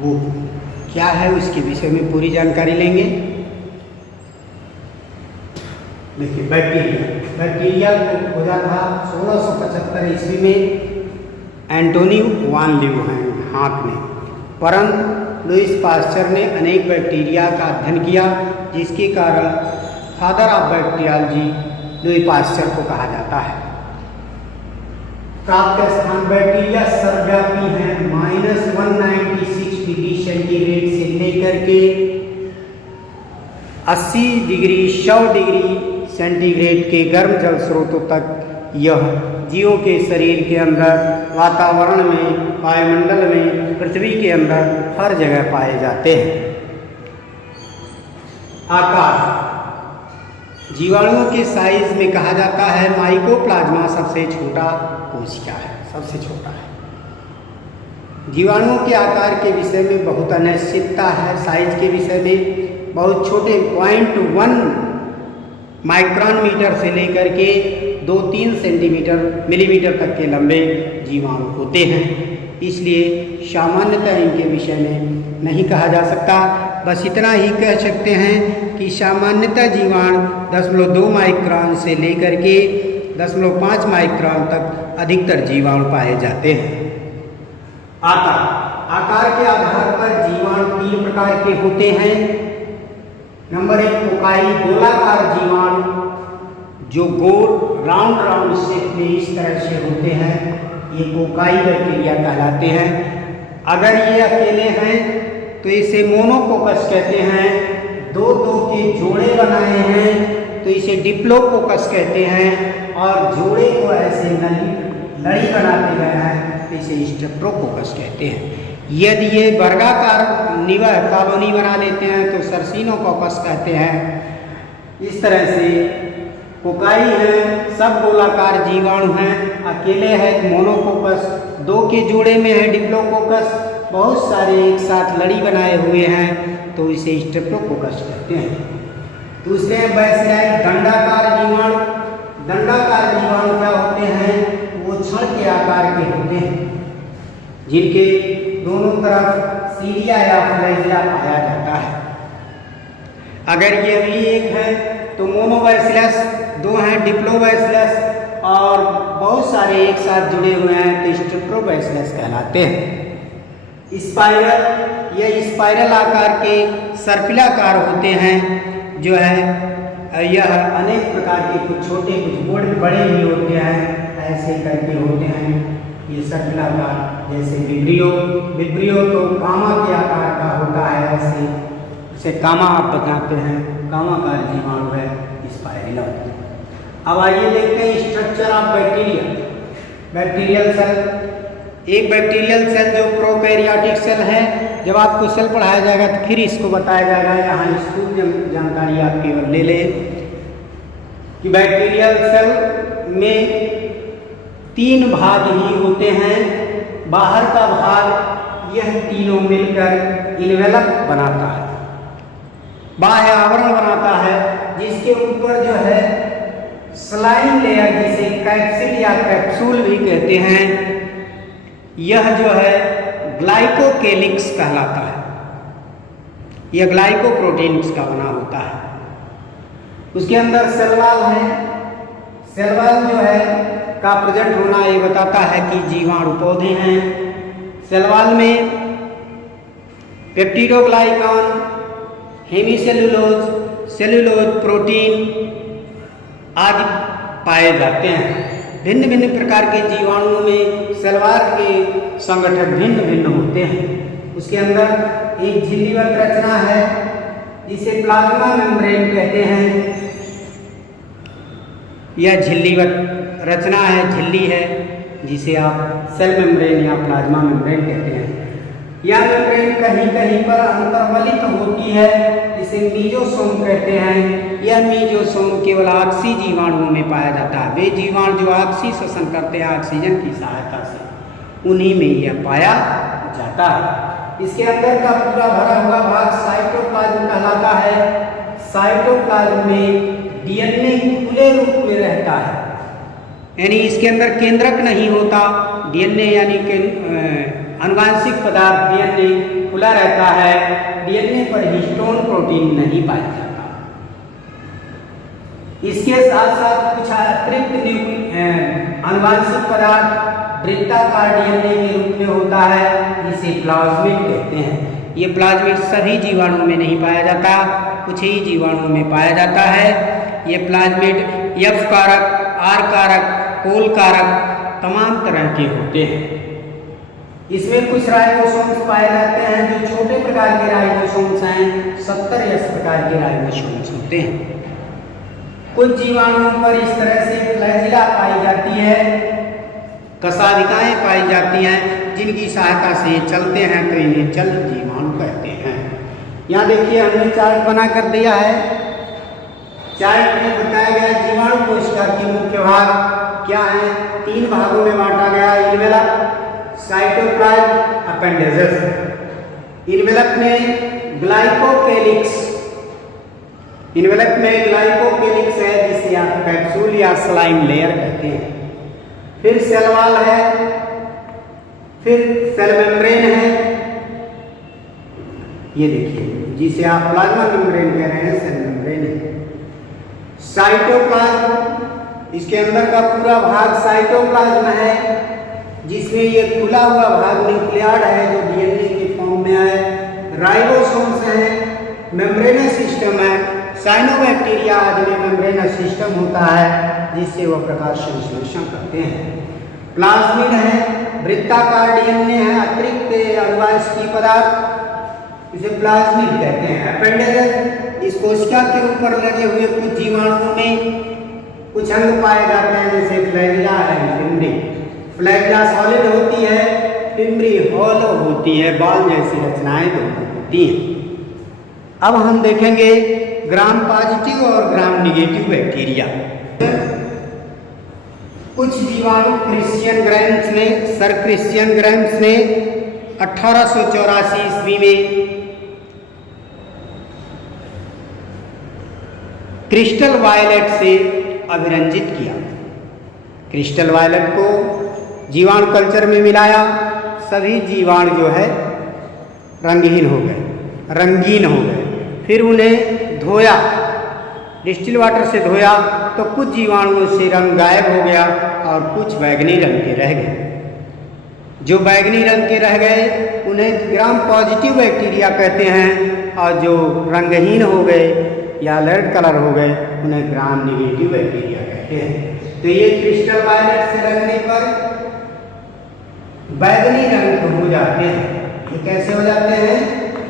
वो क्या है उसके विषय में पूरी जानकारी लेंगे। देखिए बैक्टीरिया को खोजा था 1675 ईस्वी में एंटोनी वान लीव हैं हाथ में, परंतु लुईस पास्चर ने अनेक बैक्टीरिया का अध्ययन किया, जिसके कारण father of bacteriology Lewis pasture को कहा जाता है। प्राप्त स्थान बैक्टीरिया सर्वव्यापी हैं, -196 डिग्री सेंटीग्रेड से लेकर के 80 डिग्री 100 डिग्री सेंटीग्रेड के गर्म जल स्रोतों तक यह जीवों के शरीर के अंदर, वातावरण में, वायुमंडल में, पृथ्वी के अंदर हर जगह पाए जाते हैं। आकार जीवाणुओं के साइज में कहा जाता है माइकोप्लाज्मा सबसे छोटा कोशिका है, सबसे छोटा है। जीवाणुओं के आकार के विषय में बहुत अनिश्चितता है। साइज के विषय में बहुत छोटे 0.1 माइक्रोन मीटर से लेकर के 2-3 सेंटीमीटर मिलीमीटर तक के लंबे जीवाणु होते हैं, इसलिए सामान्यतः इनके विषय में नहीं कहा जा सकता। बस इतना ही कह सकते हैं कि सामान्यतः जीवाणु 0.2 माइक्रोन से लेकर के 0.5 माइक्रोन तक अधिकतर जीवाणु पाए जाते हैं। आकार के आधार पर जीवाणु 3 प्रकार के होते हैं। नंबर 1 कोकाई गोलाकार जीवाणु, जो गोल राउंड शेप में इस तरह से होते हैं, ये कोकाई बैक्टीरिया कहलाते हैं। अगर ये अकेले हैं तो इसे मोनोकोकस कहते हैं। दो के जोड़े बनाए हैं तो इसे डिप्लोकोकस कहते हैं, और जोड़े को ऐसे लड़ी बनाते गए हैं तो इसे स्टेप्टोकोकस कहते हैं। यदि ये वर्गाकार कॉलोनी बना लेते हैं तो सर्सिनोकोकस कहते हैं। इस तरह से कोकाई हैं, सब गोलाकार जीवाणु हैं। अकेले है मोनोकोकस, 2 के जोड़े में है डिप्लोकोकस, बहुत सारे एक साथ लड़ी बनाए हुए हैं तो इसे स्टेप्टोकोकस कहते हैं। दूसरे बैसिलाई दंडाकार जीवाणु। दंडाकार जीवाणु क्या होते हैं? वो छड़ के आकार के होते हैं, जिनके दोनों तरफ सीलिया या फ्लैजिया पाया जाता है। अगर ये भी एक है तो मोनोबैसिलस, 2 हैं डिप्लोबैसिलस, और बहुत सारे एक साथ जुड़े हुए हैं तो स्टेप्टोबैसिलस कहलाते हैं। स्पाइरल, ये स्पाइरल आकार के सर्पिलाकार होते हैं, जो है यह अनेक प्रकार के, कुछ छोटे कुछ बड़े भी होते हैं, ऐसे करके होते हैं। ये सर्पिलाकार, जैसे विब्रियो तो कामा के आकार का होता है, ऐसे इसे कामा आप बताते हैं, कामाकार जीवाणु है स्पाइरल। अब आइए देखते हैं स्ट्रक्चर ऑफ बैक्टीरियल सेल। एक बैक्टीरियल सेल जो प्रोकैरियोटिक सेल है, जब आपको सेल पढ़ाया जाएगा तो फिर इसको बताया जाएगा, यहाँ स्कूल जानकारी आप केवल ले लें कि बैक्टीरियल सेल में 3 भाग ही होते हैं। बाहर का भाग यह तीनों मिलकर इन्वेलप बनाता है, बाह्य आवरण बनाता है, जिसके ऊपर जो है स्लाइम लेयर, जिसे कैप्सिड या कैप्सूल भी कहते हैं, यह जो है ग्लाइकोकेलिक्स कहलाता है। यह ग्लाइकोप्रोटीन्स का बना होता है। उसके अंदर सेल वॉल है। सेल वॉल जो है का प्रेजेंट होना ये बताता है कि जीवाणु पौधे हैं। सेल वॉल में पेप्टिडोग्लाइकॉन, हेमीसेलुलोज, सेलुलोज, प्रोटीन आदि पाए जाते हैं। भिन्न भिन्न प्रकार के जीवाणुओं में सेल वॉल के संगठन भिन्न भिन्न होते हैं। उसके अंदर एक झिल्लीवत रचना है, जिसे प्लाज्मा मेम्ब्रेन कहते हैं। यह झिल्लीवत रचना है, झिल्ली है, जिसे आप सेल मेम्ब्रेन या प्लाज्मा मेम्ब्रेन कहते हैं। यह मेम्ब्रेन कहीं कहीं पर अंतर्वलित होती है, जिसे मीजोसोम कहते हैं। यह मीजोसोम केवल ऑक्सी जीवाणुओं में पाया जाता है। वे जीवाणु जो ऑक्सी श्वसन करते हैं ऑक्सीजन की सहायता से, उन्हीं में यह पाया जाता है। इसके अंदर का पूरा भरा हुआ भाग साइटोप्लाज्म कहलाता है। साइटोप्लाज्म में डीएनए खुले रूप में रहता है, यानी इसके अंदर केंद्रक नहीं होता। डीएनए यानी आनुवांशिक पदार्थ डीएनए खुला रहता है, डीएनए पर हिस्टोन प्रोटीन नहीं पाया जाता। इसके साथ साथ कुछ अतिरिक्त आनुवांशिक पदार्थ वृत्ताकार डीएनए के रूप में होता है, जिसे प्लाज्मिड कहते हैं। ये प्लाज्मिड सभी जीवाणुओं में नहीं पाया जाता, कुछ ही जीवाणुओं में पाया जाता है। ये प्लाज्मिड एफ कारक, आर कारक, कोल कारक तमाम तरह के होते हैं। इसमें कुछ राइबोसोम्स पाए जाते हैं जो छोटे प्रकार के राइबोसोम्स हैं, 70-80 प्रकार के राइबोसोम्स होते हैं। कुछ जीवाणुओं पर इस तरह से फ्लैजिला पाई जाती है, कशादिकाएं पाई जाती हैं, जिनकी सहायता से चलते हैं, तो इन्हें चल जीवाणु कहते हैं। यहाँ देखिए हमने चार्ट बना कर दिया है। चार्ट में बताया गया जीवाणु कोशिका के मुख्य भाग क्या है। 3 भागों में बांटा गया, इन्वेलप, साइटोप्लाज्म, अपेंडेजेस। इन्वेलप में ग्लाइकोकेलिक्स, इन्वेलप में ग्लाइकोकेलिक्स है, जिसे आप कैप्सूल या स्लाइम लेयर कहते हैं। फिर सेल वॉल है, फिर सेल मेम्ब्रेन है, ये देखिए जिसे आप प्लाज्मा मेम्ब्रेन कह रहे हैं, सेल मेम्ब्रेन है। साइटोप्लाज्म, इसके अंदर का पूरा भाग साइटोप्लाज्म है, जिसमें ये खुला हुआ भाग न्यूक्लियड है जो डीएनए के फॉर्म में है। राइबोसोम्स है, मेम्ब्रेनस सिस्टम है, साइनोबैक्टीरिया आदि में मेम्ब्रेनस सिस्टम होता है, जिससे वह प्रकाश संश्लेषण करते हैं। प्लाज्मिड है, वृत्ताकार डीएनए है, अतिरिक्त आनुवांशिक पदार्थ, इसे प्लाज्मिड कहते हैं। अपेंडेजेस, इस कोशिका के ऊपर लगे हुए कुछ जीवाणुओं में कुछ अंग पाए जाते हैं, जैसे फ्लैजिला है, फिम्बरी। फ्लैजिला सॉलिड होती है, फिम्बरी हॉलो होती है, बॉल जैसी रचनाएं होती हैं। अब हम देखेंगे ग्राम पॉजिटिव और ग्राम निगेटिव बैक्टीरिया। कुछ जीवाणु क्रिश्चियन ग्रैम्स ने, सर क्रिश्चियन ग्रैम्स ने 1884 ईस्वी में क्रिस्टल वायलेट से अभिरंजित किया। क्रिस्टल वायलेट को जीवाणु कल्चर में मिलाया, सभी जीवाणु जो है रंगहीन हो गए, रंगीन हो गए। फिर उन्हें धोया, डिस्टिल वाटर से धोया, तो कुछ जीवाणुओं से रंग गायब हो गया और कुछ बैंगनी रंग के रह गए। जो बैंगनी रंग के रह गए उन्हें ग्राम पॉजिटिव बैक्टीरिया कहते हैं, और जो रंगहीन हो गए या रेड कलर हो गए उन्हें ग्राम निगेटिव बैक्टीरिया कहते हैं। तो ये क्रिस्टल वायलेट से रंगने पर बैंगनी रंग हो जाते हैं। ये कैसे हो जाते हैं?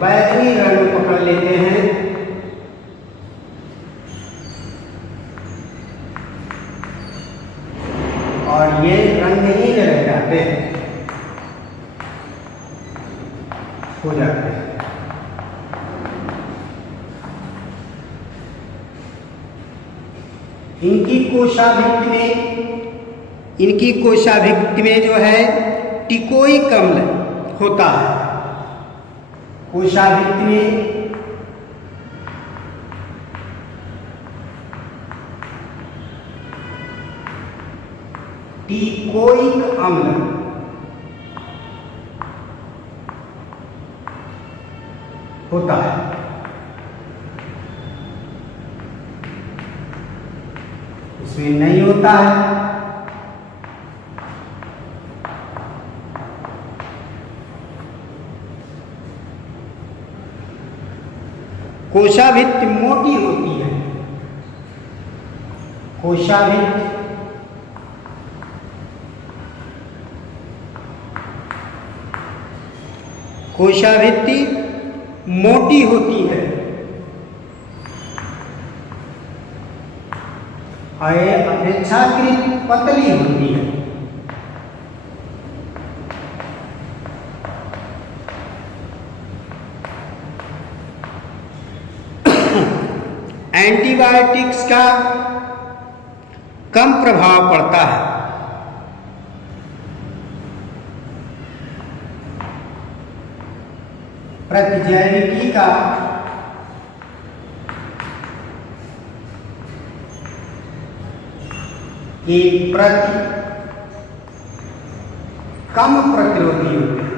बैंगनी रंग पकड़ लेते हैं, और ये रंगहीन रह जाते हैं, हो जाते हैं। इनकी कोशाभिक्ति में जो है टिकोइक अम्ल होता है। कोशाभिक्ति में टिकोइक अम्ल होता है। इसमें नहीं होता है। कोशाभिक्ति मोटी होती है। कोशाभिक्ति मोटी होती है और अपेक्षाकृत पतली होती है। एंटीबायोटिक्स का कम प्रभाव पड़ता है। प्रतिजैविकी का प्रति कम प्रतिरोधी होते हैं।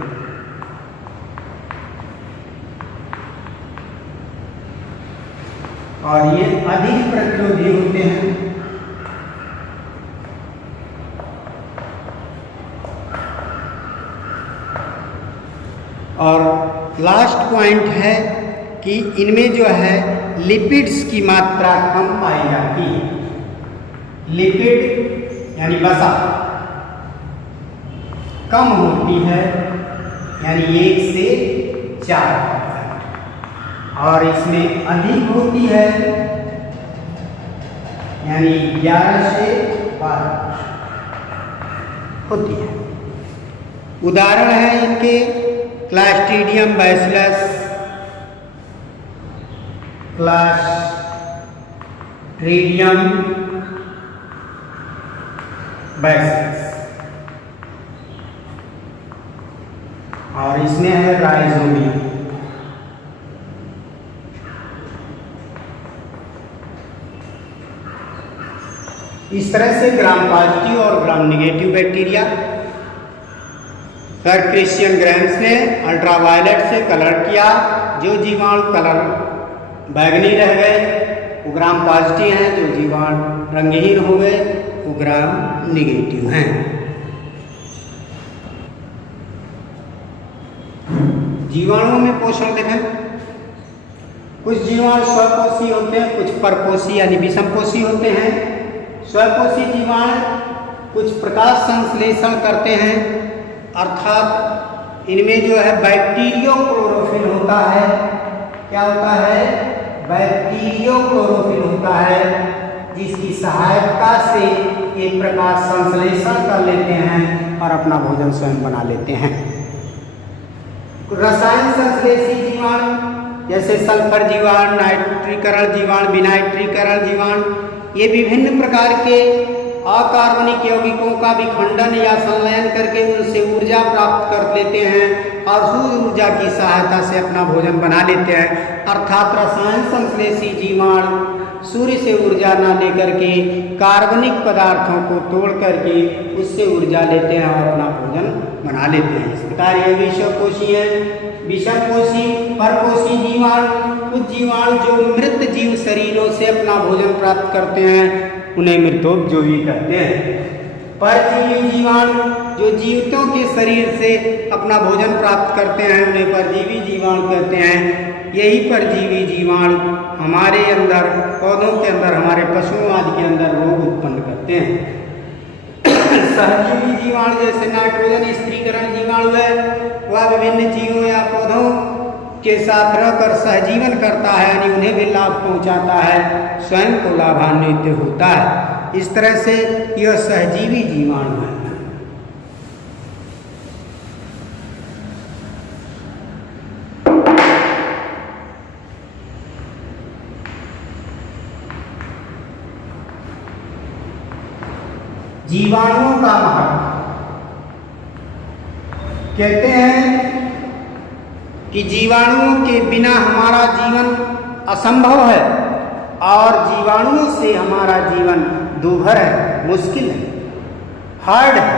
और ये अधिक प्रतिरोधी होते हैं। और लास्ट पॉइंट है कि इनमें जो है लिपिड्स की मात्रा कम पाई जाती है। लिपिड यानी वसा कम होती है, यानी 1 से 4%, और इसमें अधिक होती है यानी 11 से 12% होती है। उदाहरण है इनके क्लॉस्ट्रिडियम बैसिलस, क्लॉस्ट्रिडियम बैसिलस, और इसमें है राइजोबियम। इस तरह से ग्राम पॉजिटिव और ग्राम negative bacteria sir Christian grams ने अल्ट्रावायलेट से कलर किया। जो जीवाणु कलर बैगनी रह गए वो ग्राम पॉजिटिव हैं, जो जीवाणु रंगहीन हो गए वो ग्राम निगेटिव हैं। जीवाणुओं में पोषण देखें, कुछ जीवाणु स्वपोषी होते हैं, कुछ परपोषी यानी विषमपोषी होते हैं। स्वपोषी जीवाणु कुछ प्रकाश संश्लेषण करते हैं, अर्थात इनमें जो है बैक्टीरियोक्लोरोफिल होता है। क्या होता है? बैक्टीरियोक्लोरोफिल होता है, जिसकी सहायता से ये प्रकाश संश्लेषण कर लेते हैं और अपना भोजन स्वयं बना लेते हैं। रसायन संश्लेषी जीवाणु जैसे सल्फर जीवाणु, नाइट्रीकरण जीवाणु, विनाइट्रीकरण जीवाणु, ये विभिन्न प्रकार के अकार्बनिक यौगिकों का विखंडन या संलयन करके उनसे ऊर्जा प्राप्त कर लेते हैं और सूर्य ऊर्जा की सहायता से अपना भोजन बना लेते हैं। अर्थात रसायन संश्लेषी जीवाणु सूर्य से ऊर्जा न लेकर के कार्बनिक पदार्थों को तोड़ करके उससे ऊर्जा लेते हैं और अपना भोजन बना लेते हैं। इस प्रकार ये विषमपोषी है। विषमपोषी परपोषी जीवाणु, कुछ जीवाणु जो मृत जीव शरीरों से अपना भोजन प्राप्त करते हैं उन्हें मृतोपयोगी कहते हैं। परजीवी जीवाणु जो जीवितों के शरीर से अपना भोजन प्राप्त करते हैं उन्हें परजीवी जीवाणु कहते हैं। यही परजीवी जीवाणु हमारे अंदर, पौधों के अंदर, हमारे पशुओं आदि के अंदर रोग उत्पन्न करते हैं। सहजीवी जीवाणु जैसे नाइट्रोजन स्थिरीकरण जीवाणु है, वह विभिन्न जीवों या पौधों के साथ रहकर सहजीवन करता है, यानी उन्हें भी लाभ पहुंचाता है, स्वयं को लाभान्वित होता है। इस तरह से यह सहजीवी जीवाणु है। जीवाणुओं का महत्व कहते हैं कि जीवाणुओं के बिना हमारा जीवन असंभव है और जीवाणुओं से हमारा जीवन दूभर है, मुश्किल है, हार्ड है।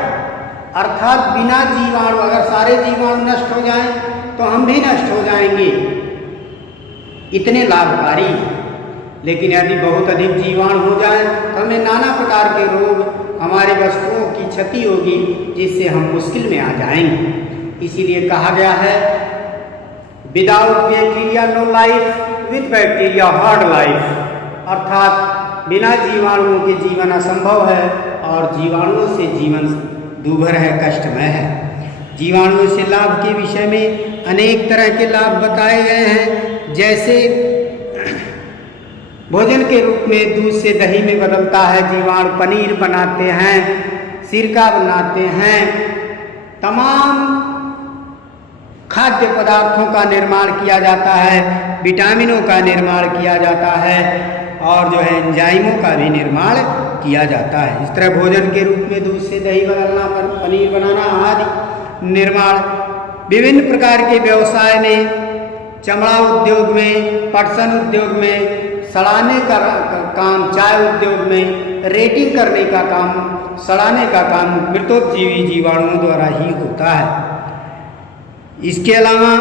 अर्थात बिना जीवाणु, अगर सारे जीवाणु नष्ट हो जाएं तो हम भी नष्ट हो जाएंगे, इतने लाभकारी हैं। लेकिन यदि बहुत अधिक जीवाणु हो जाए तो हमें नाना प्रकार के रोग, हमारे वस्तुओं की क्षति होगी, जिससे हम मुश्किल में आ जाएंगे। इसीलिए कहा गया है without bacteria no life, with bacteria hard life. अर्थात बिना जीवाणुओं के जीवन असंभव है और जीवाणुओं से जीवन दूभर है, कष्टमय है। जीवाणुओं से लाभ के विषय में अनेक तरह के लाभ बताए गए हैं, जैसे भोजन के रूप में दूध से दही में बदलता है जीवाणु, पनीर बनाते हैं, सिरका बनाते हैं, तमाम खाद्य पदार्थों का निर्माण किया जाता है, विटामिनों का निर्माण किया जाता है और जो है एंजाइमों का भी निर्माण किया जाता है। इस तरह भोजन के रूप में दूध से दही बदलना, पनीर बनाना आदि निर्माण विभिन्न प्रकार के व्यवसाय में, चमड़ा उद्योग में, पटसन उद्योग में, सड़ाने का काम, चाय उद्योग में रेटिंग करने का काम, सड़ाने का काम मृतोपजीवी जीवाणुओं द्वारा ही होता है। इसके अलावा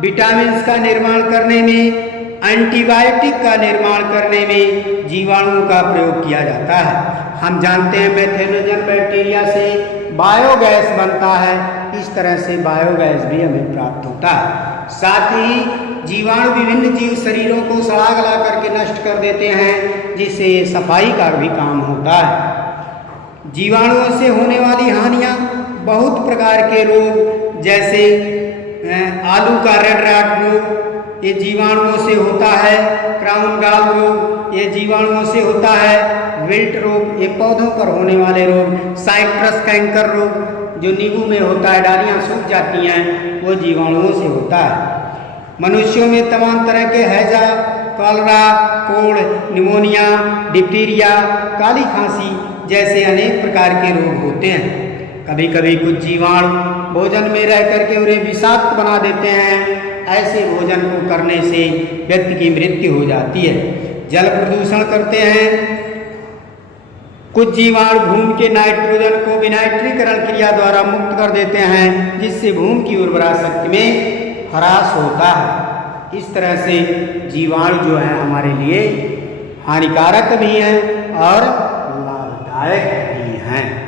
विटामिन्स का निर्माण करने में एंटीबायोटिक का निर्माण करने में जीवाणुओं का प्रयोग किया जाता है। हम जानते हैं मेथेनोजन बैक्टीरिया से बायोगैस बनता है, इस तरह से बायोगैस भी हमें प्राप्त होता है। साथ ही जीवाणु विभिन्न जीव शरीरों को सड़ा गला करके नष्ट कर देते हैं, जिससे सफाई का भी काम होता है। जीवाणुओं से होने वाली हानियाँ बहुत प्रकार के रोग, जैसे आलू का रेड रॉट रोग ये जीवाणुओं से होता है, क्राउन गॉल रोग ये जीवाणुओं से होता है, विल्ट रोग ये पौधों पर होने वाले रोग, साइट्रस कैंकर रोग जो नींबू में होता है, डालियाँ सूख जाती हैं, वो जीवाणुओं से होता है। मनुष्यों में तमाम तरह के हैजा, कॉलरा, कोढ़, निमोनिया, डिप्टीरिया, काली खांसी जैसे अनेक प्रकार के रोग होते हैं। कभी कभी कुछ जीवाणु भोजन में रह करके उन्हें विषाक्त बना देते हैं। ऐसे भोजन को करने से व्यक्ति की मृत्यु हो जाती है। जल प्रदूषण करते हैं। कुछ जीवाणु भूमि के नाइट्रोजन को विनाइट्रीकरण क्रिया द्वारा मुक्त कर देते हैं, जिससे भूमि की उर्वरा शक्ति में ह्रास होता है। इस तरह से जीवाणु जो है हमारे लिए हानिकारक भी हैं और लाभदायक भी हैं।